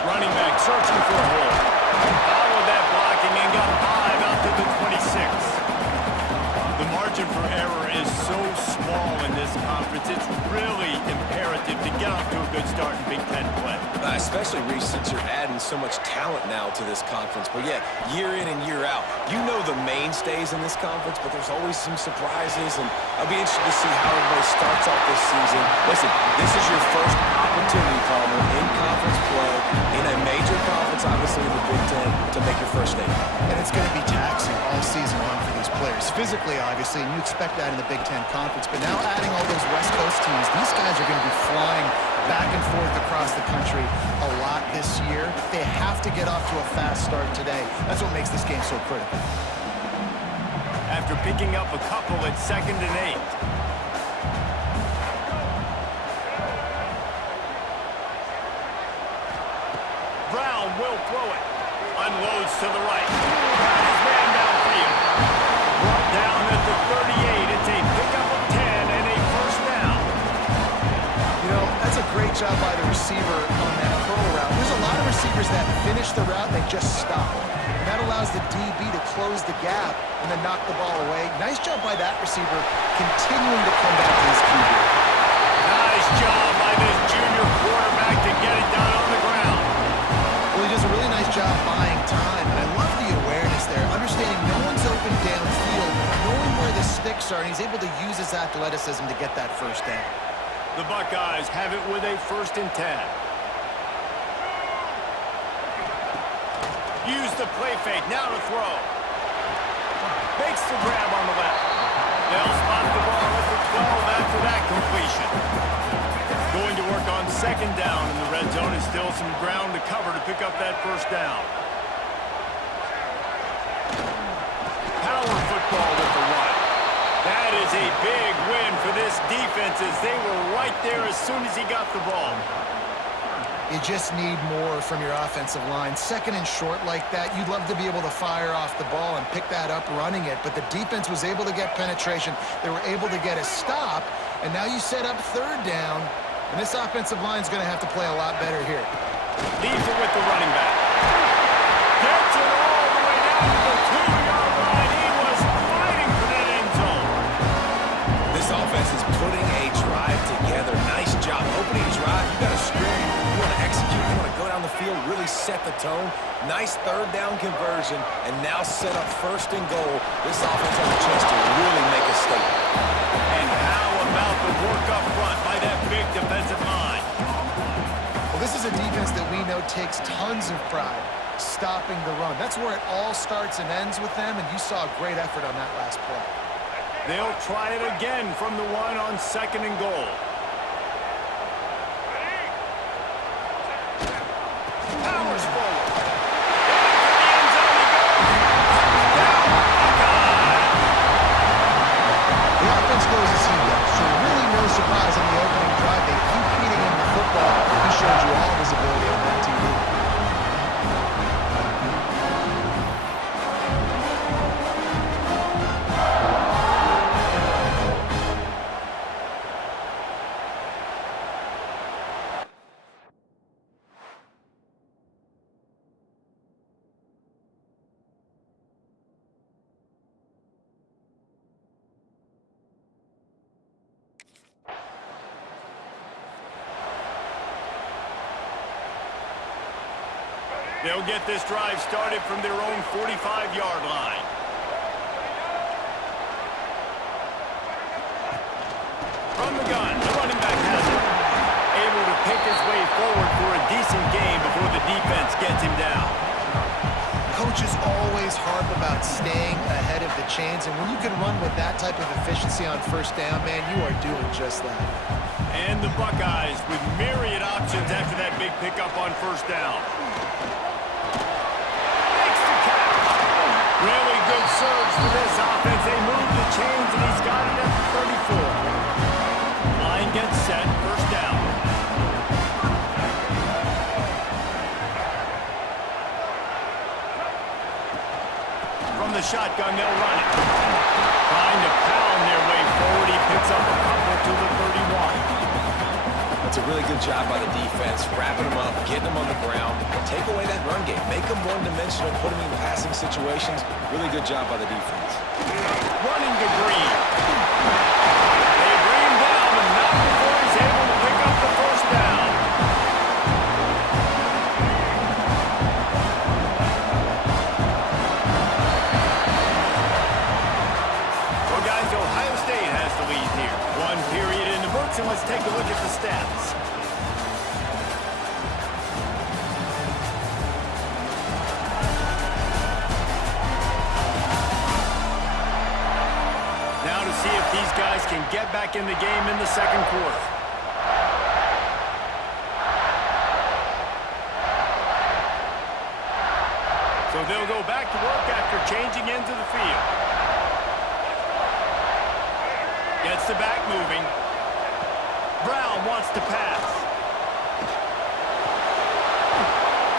Running back searching for a hole. Followed that blocking and got 5 out to the 26. The margin for error is so small in this conference. It's really imperative to get off to a good start in Big Ten play. Especially, Reese, since you're adding so much talent now to this conference. But yeah, year in and year out, you know the mainstays in this conference, but there's always some surprises, and I'll be interested to see how everybody starts off this season. Listen, this is your first opportunity, Palmer, in conference play, in a major conference, obviously in the Big Ten, to make your first statement. And it's going to be taxing all season long for these players. Physically, obviously, and you expect that in the Big Ten Conference. But now adding all those West Coast teams, these guys are going to be flying back and forth across the country a lot this year. They have to get off to a fast start today. That's what makes this game so critical. After picking up a couple at 2nd and 8. Brown will throw it. Unloads to the right. Got his man downfield. Brought down at the 38. It's a pickup of 10 and a first down. You know, that's a great job by the receiver on that curl route. There's a lot of receivers that finish the route and they just stop. And that allows the DB to close the gap and then knock the ball away. Nice job by that receiver continuing to come back to his QB. Nice job by this junior quarterback to get it done on the ground. Well, he does a really nice job buying time, and I love the awareness there, understanding no one's open downfield, knowing where the sticks are, and he's able to use his athleticism to get that first down. The Buckeyes have it with a 1st and 10. Use the play fake, now to throw. Makes the grab on the left. They'll spot the ball at the 12 after that completion. Going to work on 2nd down in the red zone, and still some ground to cover to pick up that first down. Power football with the run. That is a big win for this defense as they were right there as soon as he got the ball. You just need more from your offensive line. 2nd and short like that, you'd love to be able to fire off the ball and pick that up running it, but the defense was able to get penetration. They were able to get a stop, and now you set up 3rd down, and this offensive line is going to have to play a lot better here. Leaves it with the running back. Gets it all the way down to the 2-yard line. He was fighting for that end zone. This offense is putting a drive together. Nice job. Opening drive, you got to script, you want to execute, you want to go down the field, really set the tone. Nice 3rd down conversion, and now set up 1st and goal. This offense has a chance to really make a statement. And how about the work up front by that big defensive line? Well, this is a defense that we know takes tons of pride stopping the run. That's where it all starts and ends with them, and you saw a great effort on that last play. They'll try it again from the 1 on 2nd and goal. Powers forward. The offense goes as he does, so really no surprise on the opening drive. They keep feeding him the football. He showed you all of his ability on that TV. They'll get this drive started from their own 45-yard line. From the gun, the running back has it. Able to pick his way forward for a decent gain before the defense gets him down. Coaches always harp about staying ahead of the chains, and when you can run with that type of efficiency on 1st down, man, you are doing just that. And the Buckeyes with myriad options after that big pickup on 1st down. Makes the catch. Really good surge for this offense. They move the chains, and he's got it at the 34. Line gets set, 1st down. From the shotgun, they'll run it. Trying to pound their way forward. He picks up a couple to the 31. That's a really good job by the defense, wrapping them up, getting them on the ground. Take away that run game. Make them one-dimensional, put them in passing situations. Really good job by the defense. Running to Green. They bring him down, but not before he's able to pick up the first down. Well, guys, Ohio State has the lead here. One period in the books, and let's take a look at the stats. Now to see if these guys can get back in the game in the second quarter. So they'll go back to work after changing into the field. Gets the back moving. Brown wants to pass.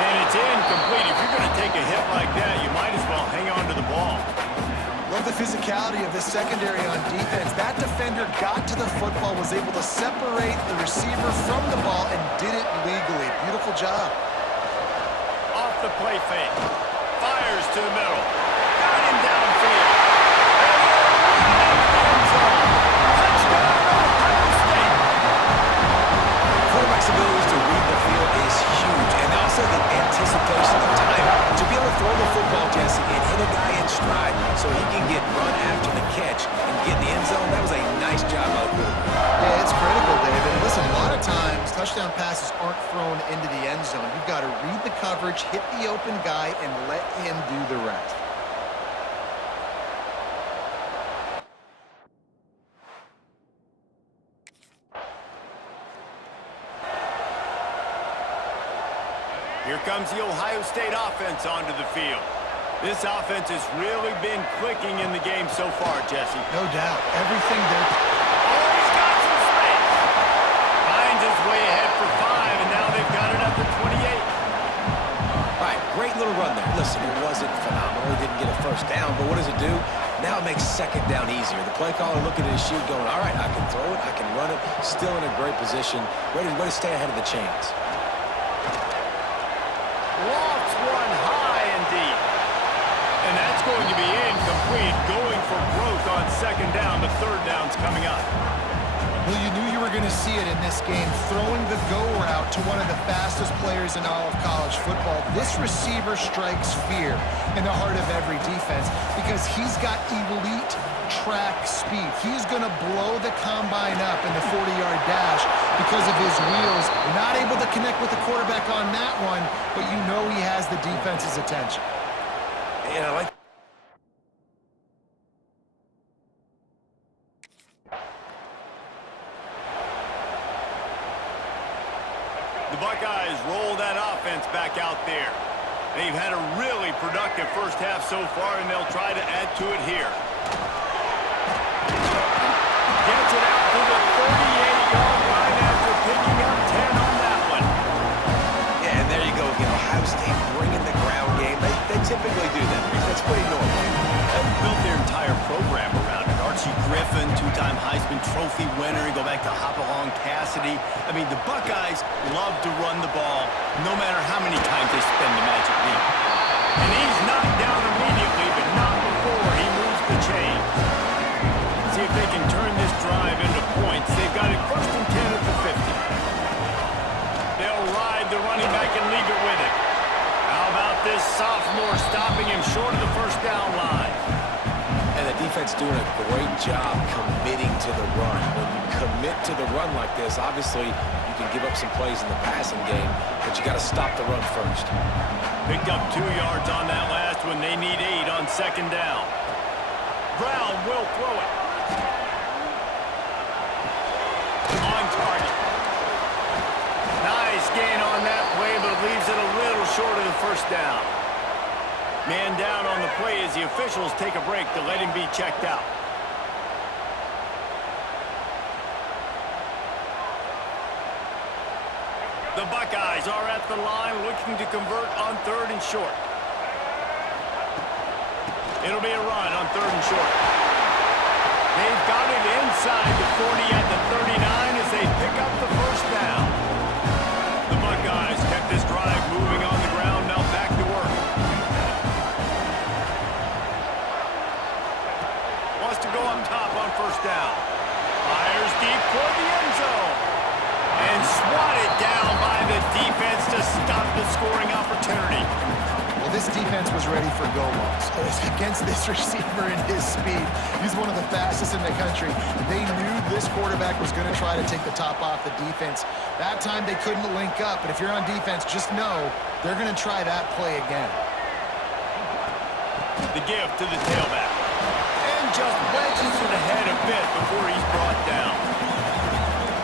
And it's incomplete. If you're going to take a hit like that, you might as well hang on to the ball. Love the physicality of this secondary on defense. That defender got to the football, was able to separate the receiver from the ball, and did it legally. Beautiful job. Off the play fake. Fires to the middle. Got him downfield. Touchdown, Ohio State. Quarterback's ability to read the field is huge, and also the anticipation of time. To be able to throw the football, Jesse, and hit a guy in stride so he can get run after the catch and get in the end zone, that was a nice job by the quarterback. Yeah, it's critical, David. Listen, a lot of times, touchdown passes aren't thrown into the end zone. You've got to read the coverage, hit the open guy, and let him do the rest. Here comes the Ohio State offense onto the field. This offense has really been clicking in the game so far, Jesse. No doubt. Everything they're... Oh, he's got some space. Finds his way ahead for 5, and now they've got it up to 28. All right, great little run there. Listen, it wasn't phenomenal. He didn't get a first down, but what does it do? Now it makes second down easier. The play caller looking at his sheet going, all right, I can throw it, I can run it, still in a great position, ready to stay ahead of the chains. Lofts one high and deep. And that's going to be incomplete. Going for broke on second down. The third down's coming up. Well, you knew you were going to see it in this game, throwing the go route to one of the fastest players in all of college football. This receiver strikes fear in the heart of every defense because he's got elite track speed. He's going to blow the combine up in the 40-yard dash because of his wheels. Not able to connect with the quarterback on that one, but you know he has the defense's attention. And I like The Buckeyes roll that offense back out there. They've had a really productive first half so far, and they'll try to add to it here. Gets it out to the 38-yard line after picking up 10 on that one. Yeah, and there you go again. Ohio State bringing the ground game. They typically do that. That's pretty normal. They've built their entire program around it. Archie Griffin, two-time Heisman Trophy winner. You go back to Hopalong Cassidy. I mean, the Buckeyes love to run the ball, no matter how many times they spend the magic leap. And he's knocked down immediately, but not before he moves the chains. See if they can turn this drive into points. They've got it first and 10 at the 50. They'll ride the running back and leave it with it. How about this sophomore stopping him short of the first down line? And the defense doing a great job committing to the run. When you commit to the run like this, obviously you can give up some plays in the passing game, but you got to stop the run first. Picked up 2 yards on that last one. They need 8 on second down. Brown will throw it. On target. Nice gain on that play, but leaves it a little short of the first down. Man down on the play as the officials take a break to let him be checked out. The Buckeyes are at the line looking to convert on 3rd and short. It'll be a run on 3rd and short. They've got it inside the 40 at the 39 as they pick up the first down. The Buckeyes kept this drive moving on the ground. opportunity. Well, this defense was ready for go-balls. Against this receiver and his speed, he's one of the fastest in the country. They knew this quarterback was going to try to take the top off the defense. That time they couldn't link up, but if you're on defense, just know they're going to try that play again. The give to the tailback. And just wedges it ahead a bit before he's brought down.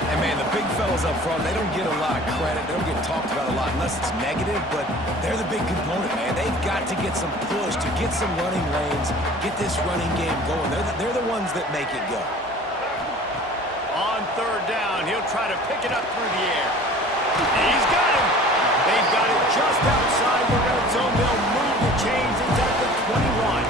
And, man, the big fellas up front, they don't get a lot of credit. They don't get talked about a lot unless it's negative, but they're the big component, man. They've got to get some push, to get some running lanes, get this running game going. They're the ones that make it go. On third down, he'll try to pick it up through the air. He's got him. They've got it just outside the red zone. They'll move the chains inside the 21.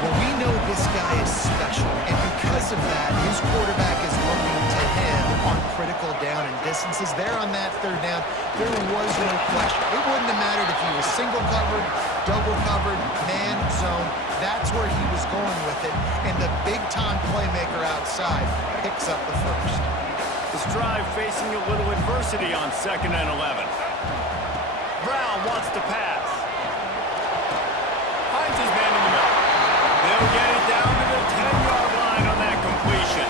Well, we know this guy is special, and because of that, his quarterback is looking to him on critical down and distances. There on that third down, there was no question. It wouldn't have mattered if he was single covered, double covered, man zone. That's where he was going with it, and the big-time playmaker outside picks up the first. This drive facing a little adversity on 2nd and 11. Brown wants to pass. Finds his man in the middle. They'll get it down to the 10-yard line on that completion.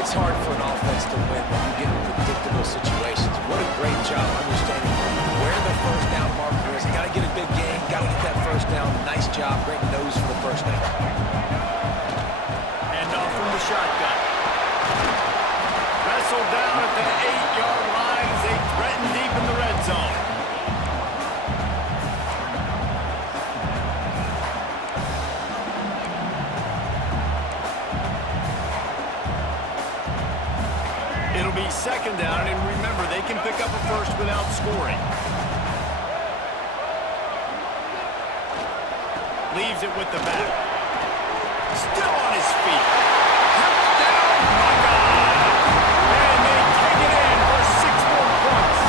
It's hard for an offense to win when you get in predictable situations. What a great job understanding where the first down marker is. Got to get a big gain, got to get that first down. Nice job, great nose for the first down. And off from the shotgun. Wrestled down at the 8-yard line as they threaten deep in the red zone. It'll be 2nd down, and remember, they can pick up a first without scoring. Leaves it with the back. Still on his feet. Touchdown, Buckeyes! And they take it in for 6 more points.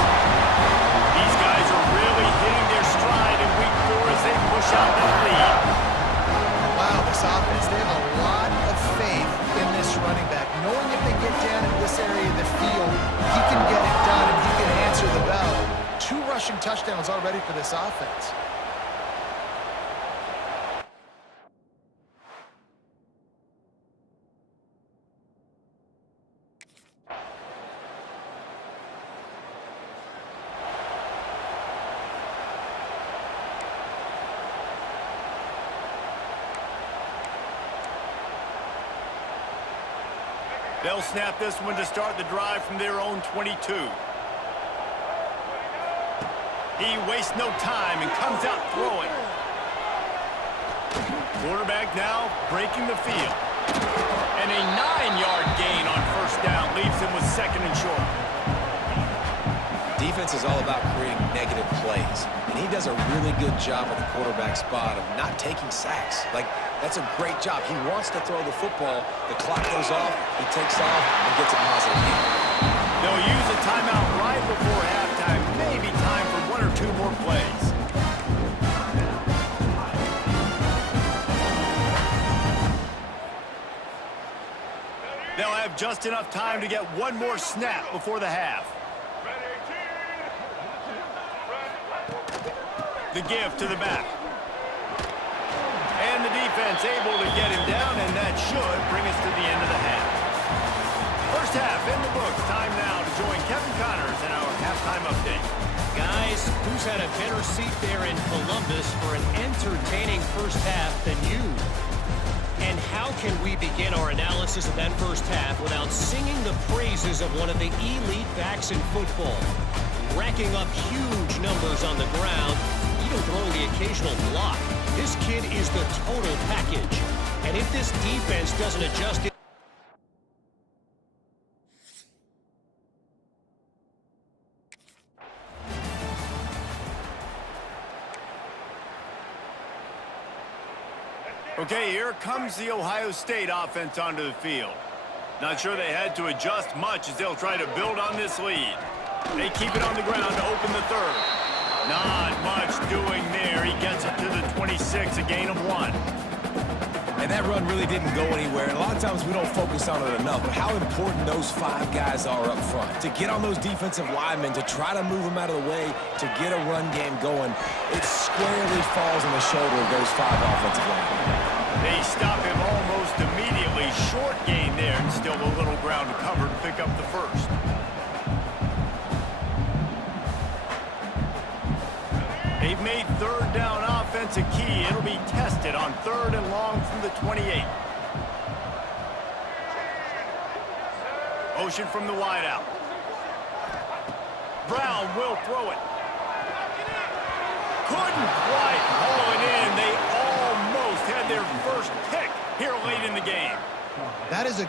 These guys are really hitting their stride in week 4 as they push out that lead. Wow, this offense, they have a lot of faith in this running back. Knowing if they get down in this area of the field, he can get it done and he can answer the bell. 2 rushing touchdowns already for this offense. They'll snap this one to start the drive from their own 22. He wastes no time and comes out throwing. Quarterback now breaking the field. And a 9-yard gain on first down leaves him with 2nd and short. Defense is all about creating negative plays, and he does a really good job at the quarterback spot of not taking sacks. That's a great job. He wants to throw the football. The clock goes off, he takes off, and gets a positive gain. They'll use a timeout right before halftime. Maybe time for 1 or 2 more plays. They'll have just enough time to get 1 more snap before the half. The give to the back. And the defense able to get him down, and that should bring us to the end of the half. First half in the books. Time now to join Kevin Connors in our halftime update. Guys, who's had a better seat there in Columbus for an entertaining first half than you? And how can we begin our analysis of that first half without singing the praises of one of the elite backs in football? Racking up huge numbers on the ground, even throwing the occasional block. This kid is the total package. And if this defense doesn't adjust it... Okay, here comes the Ohio State offense onto the field. Not sure they had to adjust much as they'll try to build on this lead. They keep it on the ground to open the third. Not much doing there. He gets it to the 26, a gain of 1. And that run really didn't go anywhere. And a lot of times we don't focus on it enough, but how important those 5 guys are up front. To get on those defensive linemen, to try to move them out of the way, to get a run game going, it squarely falls on the shoulder of those 5 offensive linemen. They stop him almost immediately. Short gain there, and still a little ground to cover to pick up the first. They've made third down offense a key. It'll be tested on 3rd and long from the 28. Motion from the wideout. Brown will throw it. Couldn't quite haul it in. They almost had their first pick here late in the game. That is a...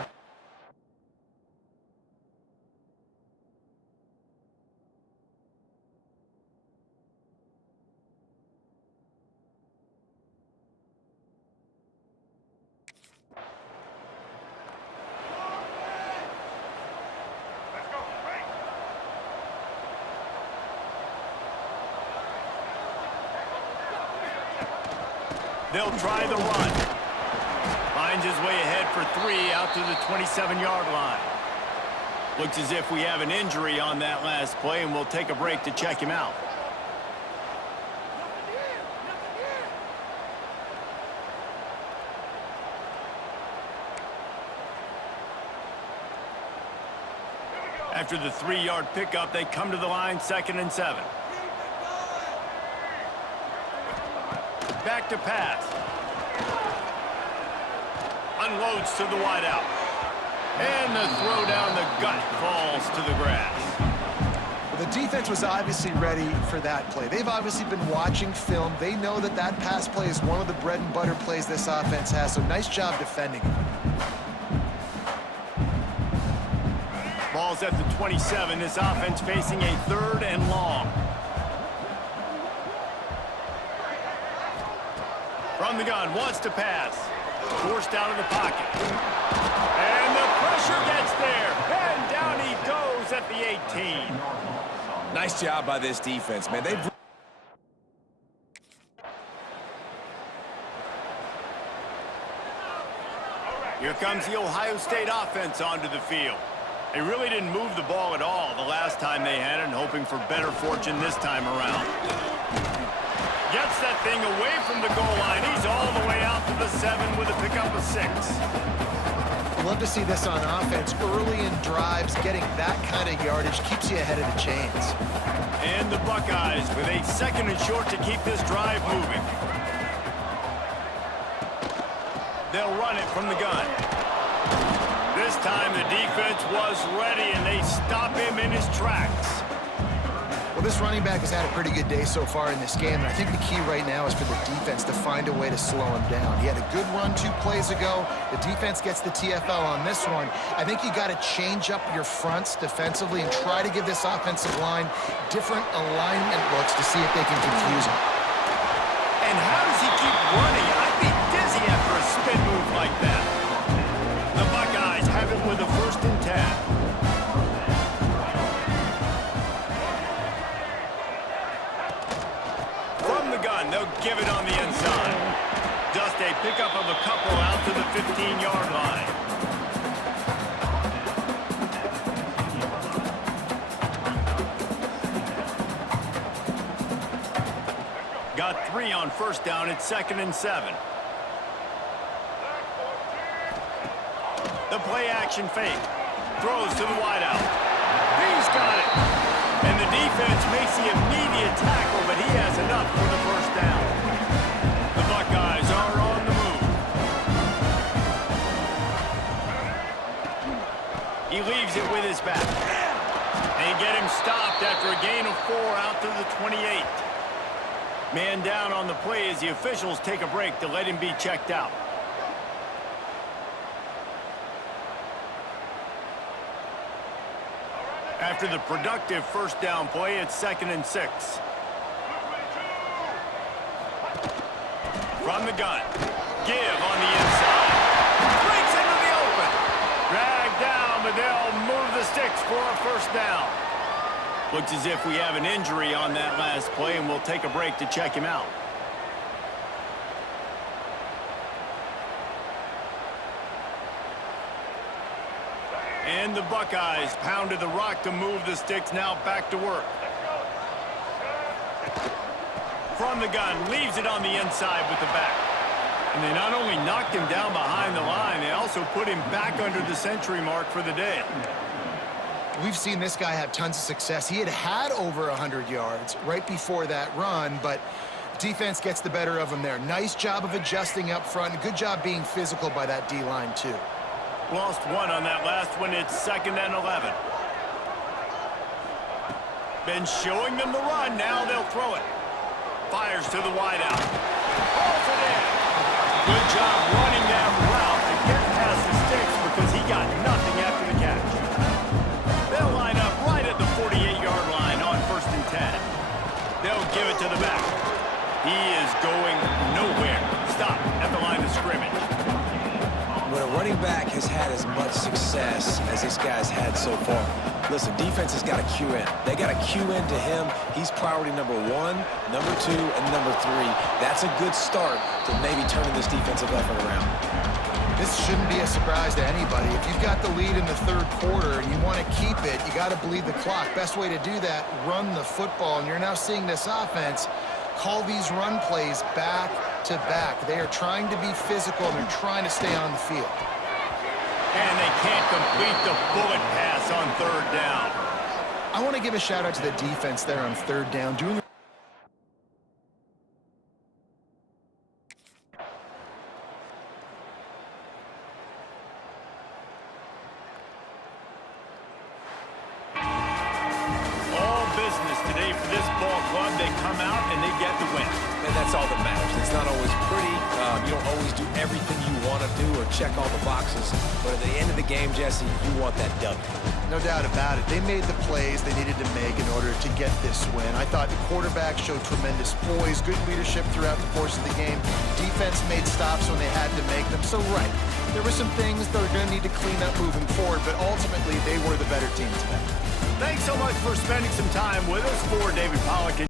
They'll try the run. Finds his way ahead for 3 out to the 27-yard line. Looks as if we have an injury on that last play, and we'll take a break to check him out. After the 3-yard pickup, they come to the line, 2nd and 7. Back to pass. Unloads to the wideout. And the throw down the gut falls to the grass. The defense was obviously ready for that play. They've obviously been watching film. They know that that pass play is one of the bread and butter plays this offense has, so nice job defending it. Ball's at the 27. This offense facing a 3rd and long. From the gun, wants to pass. Forced out of the pocket. And the pressure gets there. And down he goes at the 18. Nice job by this defense, man. They've... Here comes the Ohio State offense onto the field. They really didn't move the ball at all the last time they had it, and hoping for better fortune this time around. Gets that thing away from the goal line. He's all the way out to the 7 with a pickup of 6. I love to see this on offense. Early in drives, getting that kind of yardage keeps you ahead of the chains. And the Buckeyes with a 2nd and short to keep this drive moving. They'll run it from the gun. This time the defense was ready, and they stop him in his tracks. Well, this running back has had a pretty good day so far in this game, and I think the key right now is for the defense to find a way to slow him down. He had a good run 2 plays ago. The defense gets the TFL on this one. I think you got to change up your fronts defensively and try to give this offensive line different alignment looks to see if they can confuse him. And how does he keep running? I'd be dizzy after a spin move like that. The Buckeyes have it with a 1st and 10. They'll give it on the inside. Just a pickup of a couple out to the 15-yard line. Got 3 on 1st down. It's 2nd and 7. The play action fake. Throws to the wideout. He's got it. And the defense makes the immediate tackle, but he has enough for the 1st down. The Buckeyes are on the move. He leaves it with his back. They get him stopped after a gain of 4 out to the 28. Man down on the play as the officials take a break to let him be checked out. After the productive 1st down play, it's 2nd and 6. From the gun. Give on the inside. Breaks into the open. Dragged down, but they'll move the sticks for a 1st down. Looks as if we have an injury on that last play, and we'll take a break to check him out. And the Buckeyes pounded the rock to move the sticks, now back to work. From the gun, leaves it on the inside with the back. And they not only knocked him down behind the line, they also put him back under the century mark for the day. We've seen this guy have tons of success. He had over 100 yards right before that run, but defense gets the better of him there. Nice job of adjusting up front. Good job being physical by that D-line, too. Lost one on that last one. It's 2nd and 11. Been showing them the run. Now they'll throw it. Fires to the wideout. Pulls it in. Good job running that route to get past the sticks because he got nothing after the catch. They'll line up right at the 48-yard line on 1st and 10. They'll give it to the back. He is going nowhere. Stop at the line of scrimmage. When a running back has had as much success as this guy's had so far, listen, defense has got to cue in. They got to cue in to him. He's priority number 1, number 2, and number 3. That's a good start to maybe turning this defensive effort around. This shouldn't be a surprise to anybody. If you've got the lead in the 3rd quarter and you want to keep it, you got to bleed the clock. Best way to do that, run the football. And you're now seeing this offense call these run plays back to back. They are trying to be physical, and they're trying to stay on the field. And they can't complete the bullet pass on 3rd down. I want to give a shout-out to the defense there on 3rd down, doing all business today for this ball club. They come out and they get the win. And that's all that matters. It's not always pretty. You don't always do everything you want to do or check all the boxes. But at the end of the game, Jesse, you want that W. no doubt about it. They made the plays they needed to make in order to get this win. I thought the quarterback showed tremendous poise, good leadership throughout the course of the game. Defense made stops when they had to make them. So, right, there were some things they're going to need to clean up moving forward, but ultimately they were the better team today. Thanks so much for spending some time with us. For David Pollack and